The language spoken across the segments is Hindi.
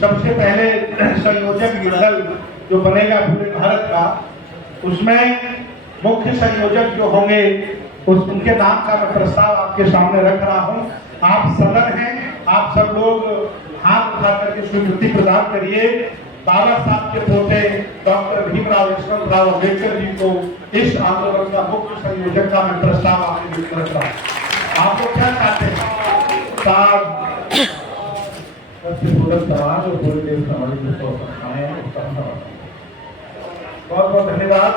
सबसे पहले संयोजक दल जो बनेगा पूरे भारत का, उसमें मुख्य संयोजक जो होंगे उनके नाम का मैं प्रस्ताव आपके सामने रख रहा हूं। आप सदन हैं, आप सब लोग हाथ उठा करके स्वीकृति प्रदान करिए। बाबा साहब के पोते डॉक्टर भीमराव यशवंतराव अम्बेडकर जी को इस आंदोलन का मुख्य संयोजक का मैं प्रस्ताव आपके बीच रख रहा हूं। आप लोग क्या चाहते हैं? बहुत बहुत धन्यवाद।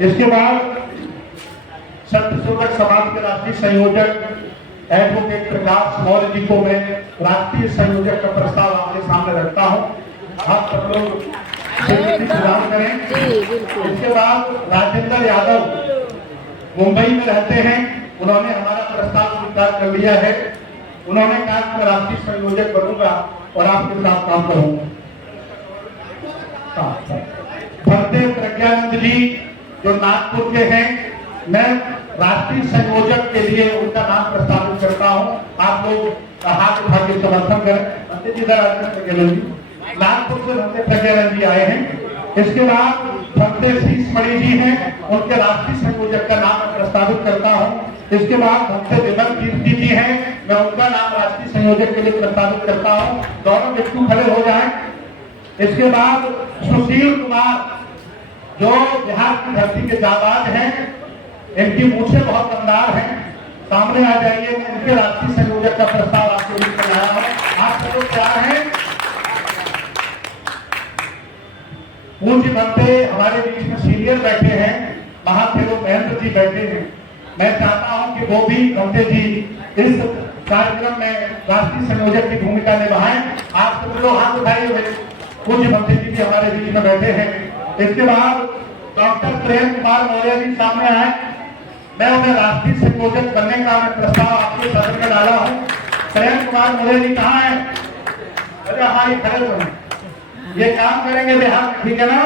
इसके बाद सत्यशोधक समाज के राष्ट्रीय संयोजक एडवोकेट प्रकाश मौर्य जी को मैं राष्ट्रीय संयोजक का प्रस्ताव आपके सामने रखता हूं। आप सब लोग स्वीकृति प्रदान करें। इसके बाद राजेंद्र यादव मुंबई में रहते हैं, उन्होंने हमारा प्रस्ताव स्वीकार कर लिया है। उन्होंने कहा कि मैं राष्ट्रीय संयोजक बनूंगा और आपके साथ काम करूंगा। भक्ते प्रज्ञानंद जी जो नागपुर के हैं, मैं राष्ट्रीय संयोजक के लिए उनका नाम प्रस्तावित करता हूं। आप लोग हाथ उठा के समर्थन करें। नागपुर से भक्ते प्रज्ञानंद जी आए हैं। इसके बाद भक्ते शीशमणि जी हैं, उनके राष्ट्रीय संयोजक का नाम मैं प्रस्तावित करता हूं। इसके बाद भक्ते विमल कीर्ति जी हैं, मैं उनका नाम राष्ट्रीय संयोजक के लिए प्रस्तावित करता हूं। दोनों व्यक्ति खड़े हो जाएं। इसके बाद सुशील कुमार जो बिहार की धरती के जाबाज हैं, इनकी मूछें बहुत अंदार हैं, सामने आ जाइए। मैं इनके राष्ट्रीय संयोजक का प्रस्ताव आपके बीच में लाया हूं। आप सब लोग तैयार हैं? पूज्य भक्ते हमारे बीच में सीनियर बैठे हैं, महादेव महेंद्र जी बैठे हैं। मैं चाहता हूं कि वो भी भक्ते जी इस कार्यक्रम में राष्ट्रीय संयोजक की भूमिका निभाएं। आप सब लोग हाथ उठाइए। पूज्य भक्ते जी भी हमारे बीच में बैठे हैं। इसके बाद डॉक्टर प्रेम कुमार मौर्य जी सामने आए। मैं उन्हें राष्ट्रीय संयोजक बनने का मैं प्रस्ताव आपके सदन में डाला हूं। प्रेम कुमार मौर्य जी कहाँ हैं? अरे हमारी खड़े हो, ये काम करेंगे बिहार में, ठीक है ना?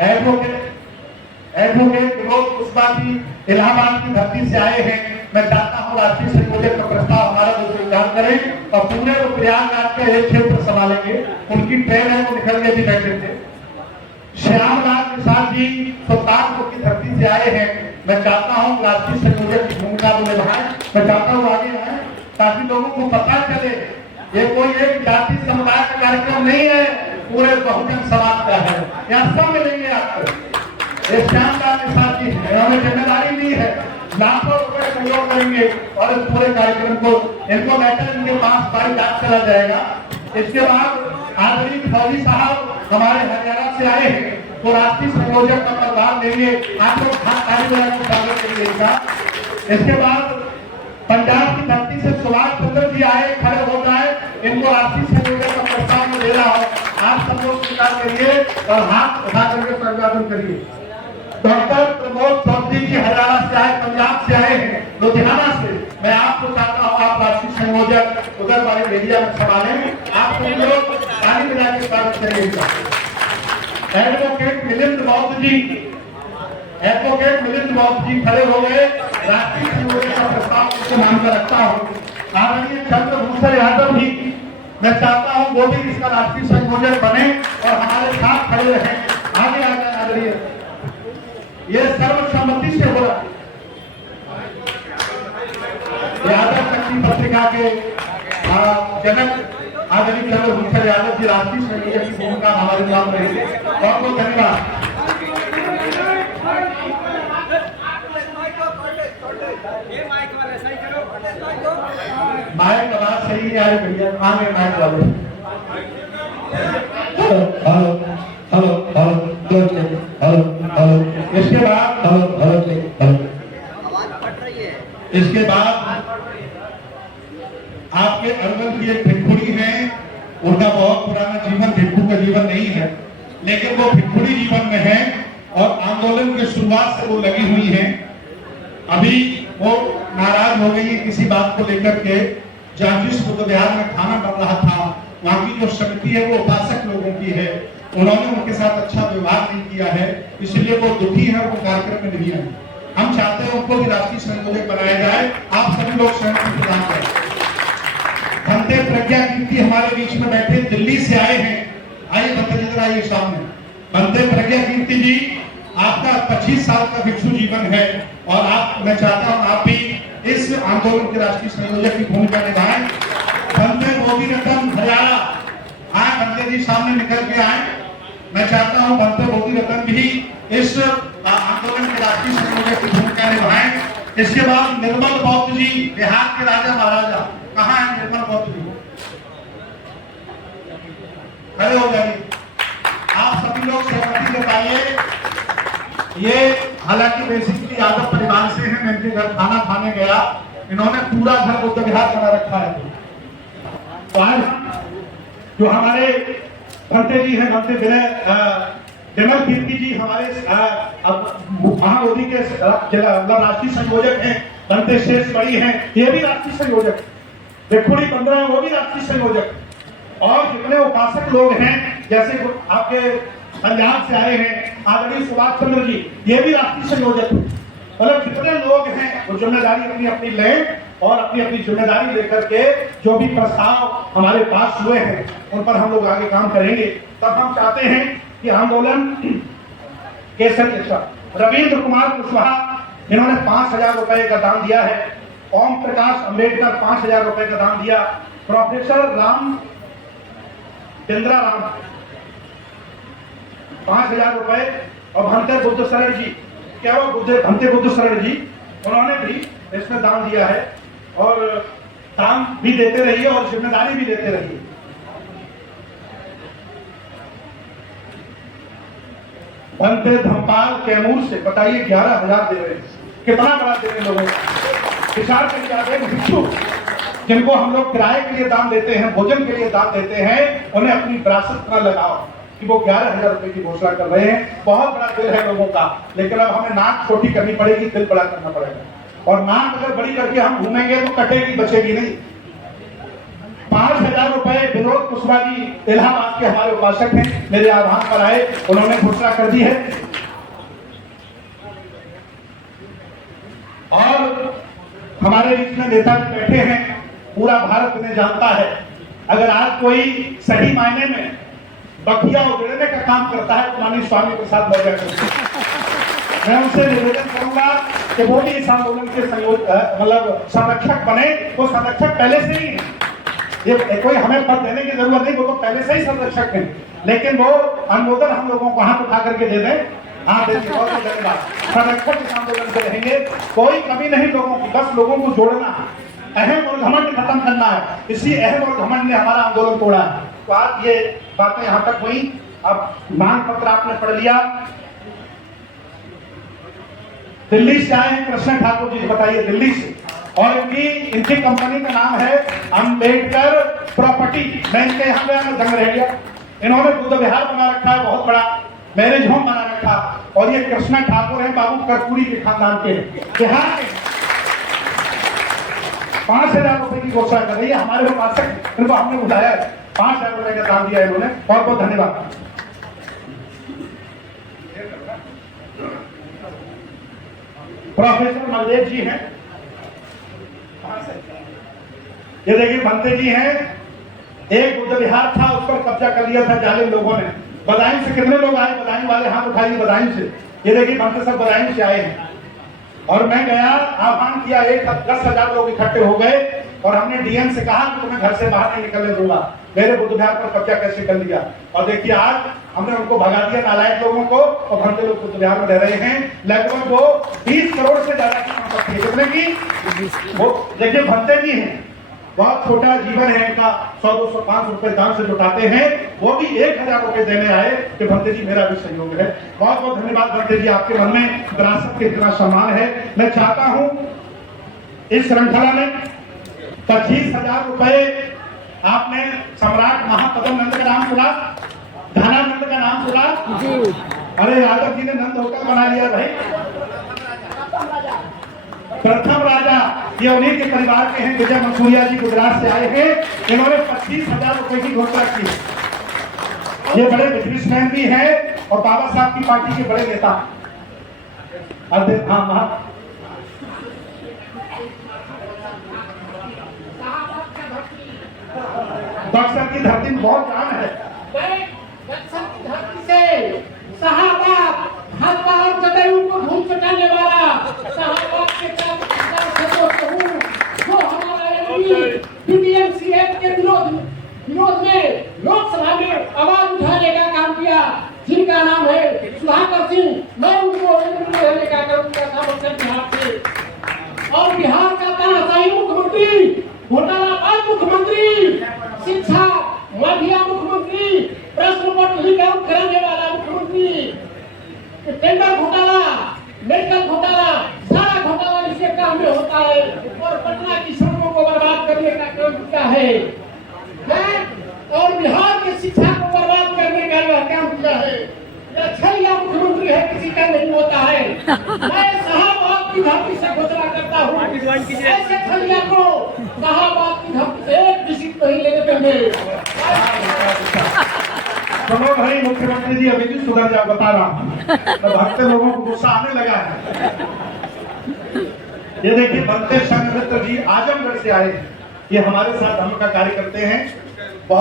एडवोकेट विनोद कुशवाहा जी इलाहाबाद की धरती से आए हैं। मैं चाहता हूं राष्ट्रीय संयोजक का प्रस्ताव हमारा जो स्वीकार करें और पूरे वो प्रयागराज के एक क्षेत्र संभालेंगे। उनकी ट्रेन है, वो निकल के भी बैठे थे। श्यामलाल प्रसाद जी सुल्तानपुर की धरती से आए हैं। मैं चाहता हूं राष्ट्रीय संयोजक की भूमिका को निभाएं। मैं चाहता हूं आगे आए ताकि लोगों को पता चले ये कोई एक जाति समुदाय का कार्यक्रम नहीं है, पूरे बहुजन समाज का है। यहाँ सब मिलेंगे आपको। ये श्यामलाल प्रसाद जी इन्होंने जिम्मेदारी ली है, लाखों रुपए सहयोग करेंगे और इस पूरे कार्यक्रम को इनको लेकर इनके पास बारी बात चला जाएगा। इसके बाद आदरणीय फौजी साहब हमारे हरियाणा से आए हैं, तो राष्ट्रीय संयोजक का प्रस्ताव लेंगे। आप लोग स्वागत करिएगा। इसके बाद पंजाब की धरती से सुभाष चंद्र जी आए, खड़े हो जाए। इनको राष्ट्रीय संयोजक का प्रस्ताव में दे रहा हूँ। आप सब लोग स्वीकार करिए और हाथ उठा करके अभिवादन करिए। डॉक्टर प्रमोद चौधरी जी हरियाणा से आए, पंजाब से आए हैं, लुधियाना से। मैं आपको चाहता हूँ आप राष्ट्रीय संयोजक उधर वाले एरिया में संभालें। आप लोग पानी में जाकर स्वागत करिएगा। एडवोकेट मिलिंद बौद्ध जी खड़े हो गए। राष्ट्रीय संयोजक का प्रस्ताव उसके नाम पर रखता हूँ। आदरणीय चंद्रभूषण यादव जी, मैं चाहता हूँ वो भी इसका राष्ट्रीय संयोजक बने और हमारे साथ खड़े रहे। आगे आ जाए आदरणीय, ये सर्वसम्मति से हो रहा है। यादव शक्ति पत्रिका के जनक आदरणीय चंद्रभूषण यादव जी राष्ट्रीय संयोजक की भूमिका हमारे साथ रहेंगे। बहुत बहुत धन्यवाद। माइक आवाज सही नहीं आ रही भैया, आगे माइक वाले। इसके बाद आपके अरवल की एक भिक्षुणी है, उनका बहुत पुराना जीवन भिक्षु का जीवन नहीं है, लेकिन वो भिक्षुणी जीवन में है और आंदोलन की शुरुआत से वो लगी हुई है। अभी वो नाराज हो गई है किसी बात को लेकर के, जहाँ जिस बिहार में खाना बन रहा था, वहाँ की जो समिति है वो उपासक लोगों की है, उन्होंने उनके साथ अच्छा व्यवहार नहीं किया है, इसलिए वो दुखी है, वो कार्यक्रम में नहीं आए। हम चाहते हैं उनको भी राष्ट्रीय संयोजक बनाया जाए। आप सभी लोग सहमति प्रदान करें। हमारे बीच में बैठे दिल्ली से आए हैं। आइए भंते जी जरा आइए सामने। भंते प्रज्ञा कीर्ति जी, आपका 25 साल का भिक्षु जीवन है और मैं चाहता हूं आप भी इस आंदोलन के राष्ट्रीय संयोजक की भूमिका निभाएं। भंते मोदी रतन हरियाणा आए, भंते जी सामने निकल के आए। मैं चाहता हूं भंते मोदी रतन भी इस आंदोलन के राष्ट्रीय संयोजक की भूमिका निभाएं। इसके बाद निर्मल बौद्ध जी, बिहार के राजा महाराजा, कहाँ है निर्मल बौद्ध जी? खड़े हो जाइए। आप सभी लोग सहमति जताइए। ये हालांकि बेसिकली यादव परिवार से हैं, मैं इनके घर खाना खाने गया, इन्होंने पूरा घर बुद्ध विहार बना रखा है। तो आज जो हमारे भंते जी हैं, भंते विमल कीर्ति जी हमारे महामोदी के राष्ट्रीय संयोजक हैं, भंते शेष बड़ी हैं, ये भी राष्ट्रीय संयोजक, भिक्षुणी 15 वो भी राष्ट्रीय संयोजक, और जितने उपासक लोग हैं जैसे आपके पंजाब से आए हैं आदरणीय सुभाष चंद्र जी, ये भी राष्ट्रीय संयोजक। मतलब जितने लोग हैं वो जिम्मेदारी अपनी अपनी लें और अपनी अपनी जिम्मेदारी लेकर के जो भी प्रस्ताव हमारे पास हुए हैं उन पर हम लोग आगे काम करेंगे। तब हम चाहते हैं कि आंदोलन केसरी रविंद्र कुमार कुशवाहा, इन्होंने 5,000 रुपए का दान दिया है। ओम प्रकाश अंबेडकर 5,000 रुपए का दान दिया। प्रोफेसर राम चंद्रा राम 5,000 रुपए। और भंते बुद्ध शरण जी, क्या वो भंते बुद्ध शरण जी, उन्होंने भी इसमें दान दिया है और दान भी देते रहिए और जिम्मेदारी भी देते रहिए। भंते धमपाल कैमूर से बताइए 11,000 दे रहे हैं, कितना बड़ा दे रहे लोगों को। विचार करिए, आप एक भिक्षु जिनको हम लोग किराए के लिए दान देते हैं, भोजन के लिए दान देते हैं, उन्हें अपनी विरासत का लगाओ कि वो 11,000 रुपए की घोषणा कर रहे हैं। बहुत बड़ा दिल है लोगों का, लेकिन अब हमें नाक छोटी करनी पड़ेगी, दिल बड़ा करना पड़ेगा। और नाक अगर बड़ी करके हम घूमेंगे तो कटेगी, बचेगी नहीं। 5,000 रुपए विनोद कुशवाहा जी इलाहाबाद के हमारे उपासक हैं, मेरे आह्वान पर आए, उन्होंने घोषणा कर दी है। और हमारे बीच में नेता भी बैठे हैं, पूरा भारत उन्हें जानता है। अगर आज कोई सही मायने में बखिया उधेड़ने का काम करता है तो माननीय स्वामी प्रसाद मौर्य, मैं उनसे निवेदन करूंगा कि वो भी इस आंदोलन के मतलब संरक्षक बने। वो संरक्षक पहले से ही है, ये कोई हमें पद देने की जरूरत नहीं, वो तो पहले से ही संरक्षक है, लेकिन वो अनुमोदन हम लोगों को हाथ उठा करके दे दें। हाँ देखिए, बहुत बहुत धन्यवाद। संरक्षक इस आंदोलन से रहेंगे, कोई कमी नहीं लोगों की, बस लोगों को जोड़ना है, अहम और घमंड खत्म करना है। इसी अहम और घमंड ने हमारा आंदोलन तोड़ा है। तो आज ये बातें यहाँ तक हुई। अब मांग पत्र आपने पढ़ लिया। दिल्ली से आए हैं कृष्ण ठाकुर जी, बताइए दिल्ली से, और इनकी कंपनी का नाम है अंबेडकर प्रॉपर्टी। मैं इनके यहाँ गया, मैं दंग रह गया। इन्होंने बुद्ध विहार बना रखा है, बहुत बड़ा मैरिज होम बना रखा, और ये कृष्ण ठाकुर है, बाबू कर्पूरी के खानदान के बिहार के। 5,000 रुपए की घोषणा कर रही है हमारे उपासक, इनको हमने बुलाया है, 5,000 रुपए का दान दिया इन्होंने, बहुत बहुत धन्यवाद। प्रोफेसर मलदेव जी हैं, ये देखिए भंते जी हैं। एक बुद्ध विहार था, उस पर कब्जा कर लिया था जालिम लोगों ने। बदायूं से कितने लोग आए? बदायूं वाले हाथ उठाइए, बदायूं से। ये देखिए भंते सब बदायूं से आए हैं। और मैं गया, आह्वान किया, 10,000 लोग इकट्ठे हो गए और हमने डीएम से कहा कि तुम्हें घर से बाहर नहीं निकलने दूंगा। मेरे बुद्ध विहार पर कब्जा कैसे कर लिया, और देखिए आज हमने उनको भगा दिया, नालायक लोगों को, और भंते लोग बुद्ध विहार में रह रहे हैं। लगभग वो 20 करोड़ से ज्यादा की संपत्ति है, कितने की? वो देखिए भंते जी हैं, बहुत छोटा जीवन है इनका, 100, 200, 500 रुपए दान से जुटाते हैं। वो भी 1,000 रुपए देने आए कि भंते जी मेरा भी सहयोग है। बहुत बहुत धन्यवाद भंते जी, आपके मन में विरासत के इतना सम्मान है। मैं चाहता हूं इस श्रृंखला में 25,000 रुपए आपने सम्राट महापदम नंद का नाम सुना, धनानंद का नाम सुना? अरे यादव जी ने नंद होटल बना लिया भाई, प्रथम राजा, ये उन्हीं के परिवार के हैं। विजय मंसूरिया जी गुजरात से आए हैं, इन्होंने 25,000 रुपए की घोषणा की। ये बड़े बिजनेसमैन भी हैं और बाबा साहब की पार्टी के बड़े नेता। हाँ, बक्सर की धरती में बहुत जान है। बक्सर की धरती से शाहबाद हलवा और जदयू को धूल चटाने वाला शाहबाद के जो हमारा बीबीएमसी एक्ट के विरोध में लोकसभा में आवाज उठाने का काम किया, जिनका नाम है सुधाकर सिंह। मैं उनको रहने का काम किया था बक्सर बिहार से। और बिहार का तानाशाही मुख्यमंत्री, घोटालाबाज मुख्यमंत्री, शिक्षा माफिया मुख्यमंत्री, प्रश्न पत्र लीक आउट कराने वाला मुख्यमंत्री, टेंडर घोटाला, मेडिकल घोटाला, सारा घोटाला इसके काम में होता है और पटना की सड़कों को बर्बाद करने का काम किया है और बिहार की शिक्षा को बर्बाद करने का यह काम किया है। यह छलिया मुख्यमंत्री है, किसी का नहीं होता है। मैं शाहबाद की धरती से घोषणा करता हूँ, ऐसे छलिया को शाहबाद की धरती से एक भी सीट नहीं लेने देंगे। सुनो भाई, मुख्यमंत्री जी अभी भी सुधर जाओ, बता रहा हूँ। तो भक्ते लोगों को गुस्सा आने लगा है। ये देखिए, बनते संघ मित्र जी आजमगढ़ से आए, ये हमारे साथ धर्म का कार्य करते हैं।